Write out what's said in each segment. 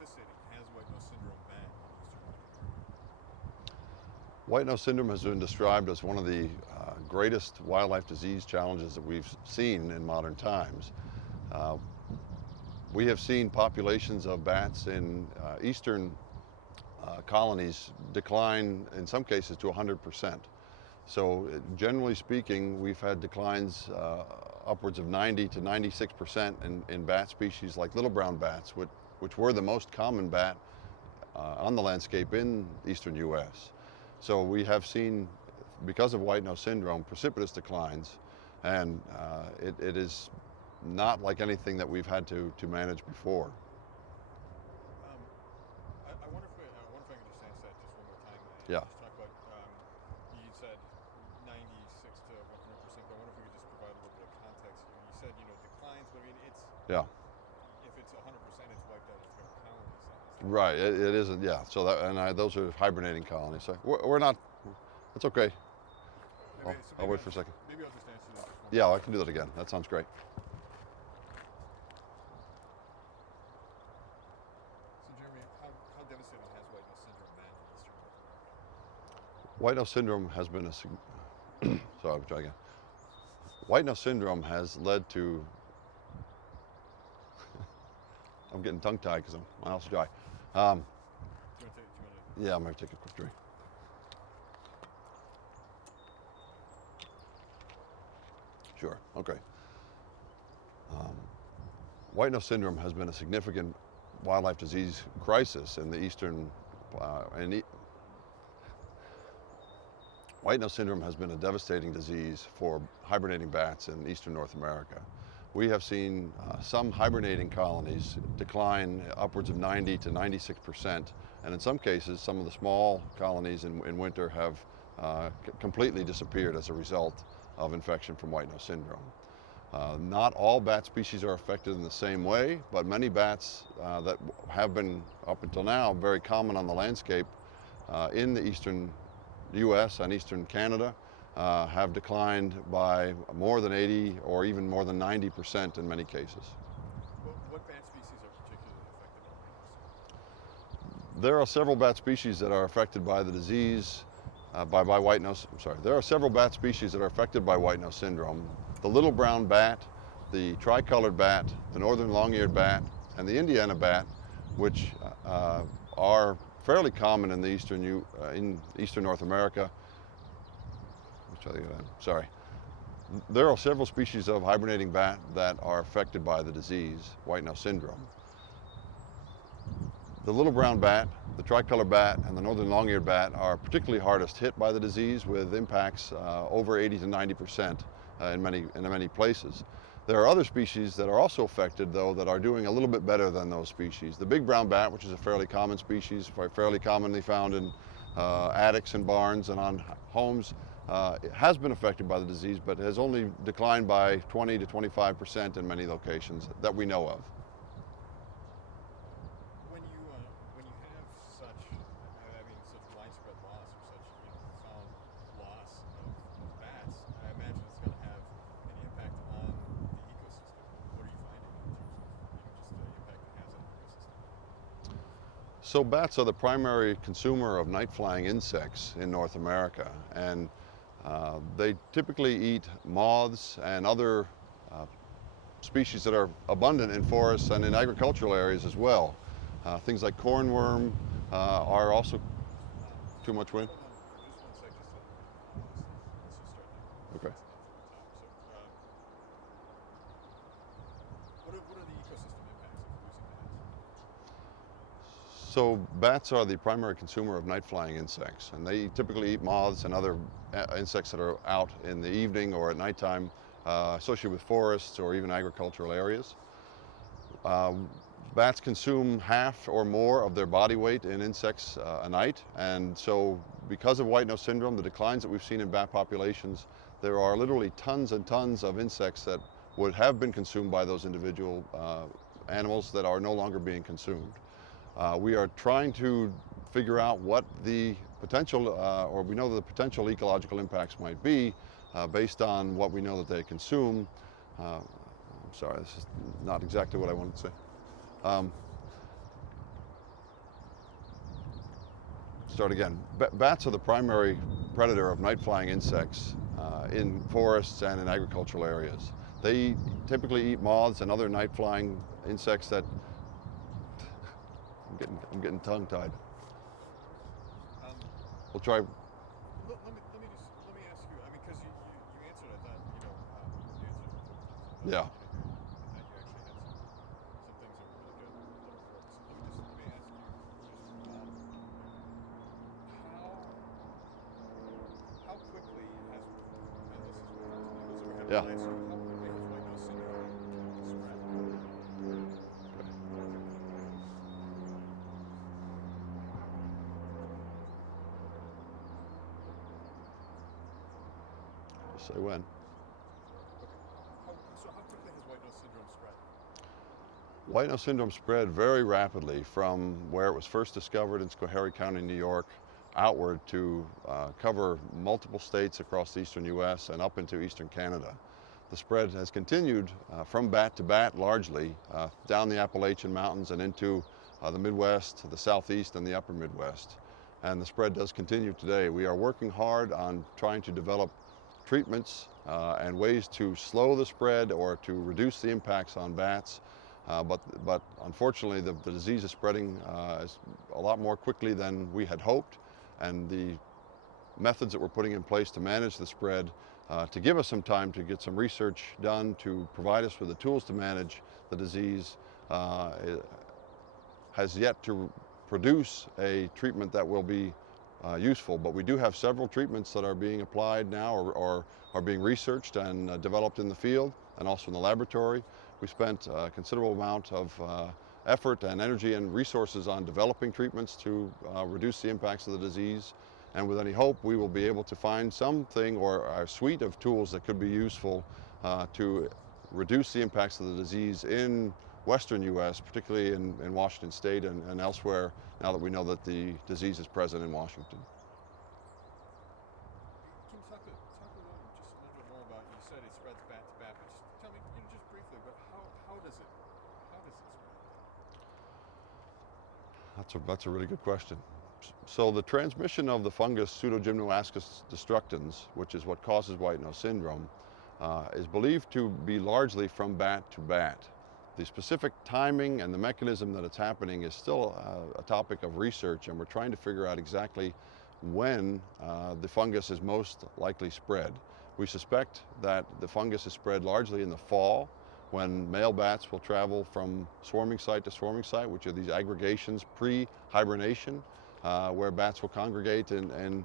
devastating has white nose syndrome been in Eastern North White nose syndrome has been described as one of the greatest wildlife disease challenges that we've seen in modern times. Uh, we have seen populations of bats in eastern colonies decline in some cases to 100%. So generally speaking, we've had declines upwards of 90 to 96% in bat species like little brown bats, which were the most common bat on the landscape in eastern U.S. So we have seen, because of white nose syndrome, precipitous declines, and it is not like anything that we've had to manage before. I wonder if I can just answer that just one more time. Yeah. Just talk about you said 96 to 100%. But I wonder if we could just provide a little bit of context here. You said declines, but I mean it's Yeah. if it's 100%, it's wiped out entire colonies. Right. It isn't. Yeah. So those are hibernating colonies. So we're not. It's okay. I'll wait for a second. Maybe I'll just answer that. Yeah, I can do that again. That sounds great. So Jeremy, how devastating has white nose syndrome been in Eastern North? White nose syndrome has been a sorry, I'll try again. White nose syndrome has led to I'm getting tongue-tied because my mouth's dry. Yeah, I'm going to take a quick drink. Sure, okay. White nose syndrome has been a significant wildlife disease crisis in the eastern, white nose syndrome has been a devastating disease for hibernating bats in eastern North America. We have seen some hibernating colonies decline upwards of 90 to 96%, and in some cases, some of the small colonies in winter have completely disappeared as a result of infection from white nose syndrome. Not all bat species are affected in the same way, but many bats that have been, up until now, very common on the landscape in the eastern U.S. and eastern Canada have declined by more than 80 or even more than 90% in many cases. What bat species are particularly affected by white nose syndrome? There are several bat species that are affected by the disease, there are several bat species that are affected by white nose syndrome. The little brown bat, the tricolored bat, the northern long-eared bat, and the Indiana bat, which are fairly common in the in eastern North America. Sorry. There are several species of hibernating bat that are affected by the disease, white nose syndrome. The little brown bat, the tricolored bat, and the northern long-eared bat are particularly hardest hit by the disease, with impacts over 80 to 90% in many places. There are other species that are also affected, though, that are doing a little bit better than those species. The big brown bat, which is a fairly common species, fairly commonly found in attics and barns and on homes, it has been affected by the disease, but has only declined by 20 to 25% in many locations that we know of. When you have such widespread loss or such profound loss of bats, I imagine it's going to have an impact on the ecosystem. What are you finding in terms of just the impact it has on the ecosystem? So bats are the primary consumer of night-flying insects in North America, and they typically eat moths and other species that are abundant in forests and in agricultural areas as well. Things like cornworm are also too much wind. Hold on for just 1 sec. Let's just start there. Okay. What are the ecosystem impacts of losing bats? So bats are the primary consumer of night-flying insects, and they typically eat moths and other insects that are out in the evening or at nighttime, associated with forests or even agricultural areas. Bats consume half or more of their body weight in insects a night, and so because of white nose syndrome, the declines that we've seen in bat populations, there are literally tons and tons of insects that would have been consumed by those individual animals that are no longer being consumed. We are trying to figure out what the potential, or we know the potential ecological impacts might be based on what we know that they consume. I'm sorry, this is not exactly what I wanted to say. start again. Bats are the primary predator of night-flying insects in forests and in agricultural areas. They typically eat moths and other night-flying insects that I'm getting tongue-tied. We'll try. Let me ask you. I mean, because you answered. I thought you answered. Yeah. I thought you actually had some things that were really good that were focused. Let me ask you. How quickly has Yeah. how quickly has white nose syndrome spread? Say when. So how quickly has white nose syndrome spread? White nose syndrome spread very rapidly from where it was first discovered in Schoharie County, New York, outward to cover multiple states across the eastern U.S. and up into eastern Canada. The spread has continued from bat to bat largely down the Appalachian Mountains and into the Midwest, the Southeast, and the upper Midwest. And the spread does continue today. We are working hard on trying to develop treatments and ways to slow the spread or to reduce the impacts on bats. But unfortunately, the disease is spreading a lot more quickly than we had hoped, and the methods that we're putting in place to manage the spread, to give us some time to get some research done, to provide us with the tools to manage the disease, has yet to produce a treatment that will be useful. But we do have several treatments that are being applied now or are being researched and developed in the field and also in the laboratory. We spent a considerable amount of effort and energy and resources on developing treatments to reduce the impacts of the disease. And with any hope, we will be able to find something or a suite of tools that could be useful to reduce the impacts of the disease in western U.S., particularly in Washington State and elsewhere, now that we know that the disease is present in Washington. Can you talk a little bit more about? You said it spreads bat to bat, but just tell me, just briefly, but how does it spread? That's a really good question. So the transmission of the fungus Pseudogymnoascus destructans, which is what causes white nose syndrome, is believed to be largely from bat to bat. The specific timing and the mechanism that it's happening is still a topic of research, and we're trying to figure out exactly when the fungus is most likely spread. We suspect that the fungus is spread largely in the fall, when male bats will travel from swarming site to swarming site, which are these aggregations pre-hibernation, where bats will congregate in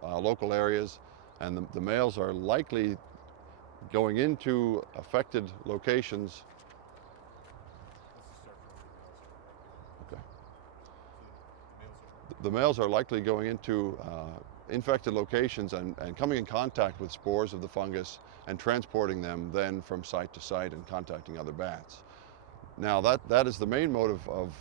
local areas, and the males are likely going into affected locations. Okay. The males are likely going into infected locations and coming in contact with spores of the fungus and transporting them then from site to site and contacting other bats. Now that is the main mode of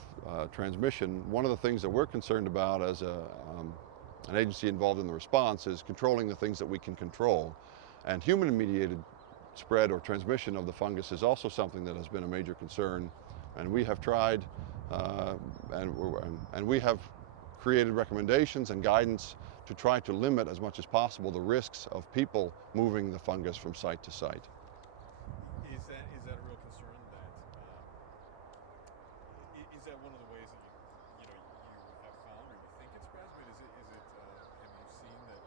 transmission. One of the things that we're concerned about as an agency involved in the response is controlling the things that we can control. And human-mediated spread or transmission of the fungus is also something that has been a major concern. And we have tried and we have created recommendations and guidance to try to limit as much as possible the risks of people moving the fungus from site to site. Is that a real concern? Is that one of the ways that you have found or you think it spreads? But is it have you seen that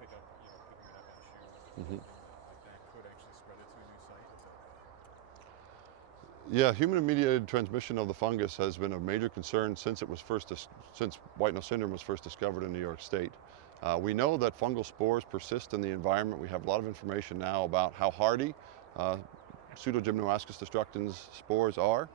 picking it up on a shoe Mm-hmm. like that could actually spread it to a new site? Yeah, human-mediated transmission of the fungus has been a major concern since white nose syndrome was first discovered in New York State. We know that fungal spores persist in the environment. We have a lot of information now about how hardy Pseudogymnoascus destructans spores are.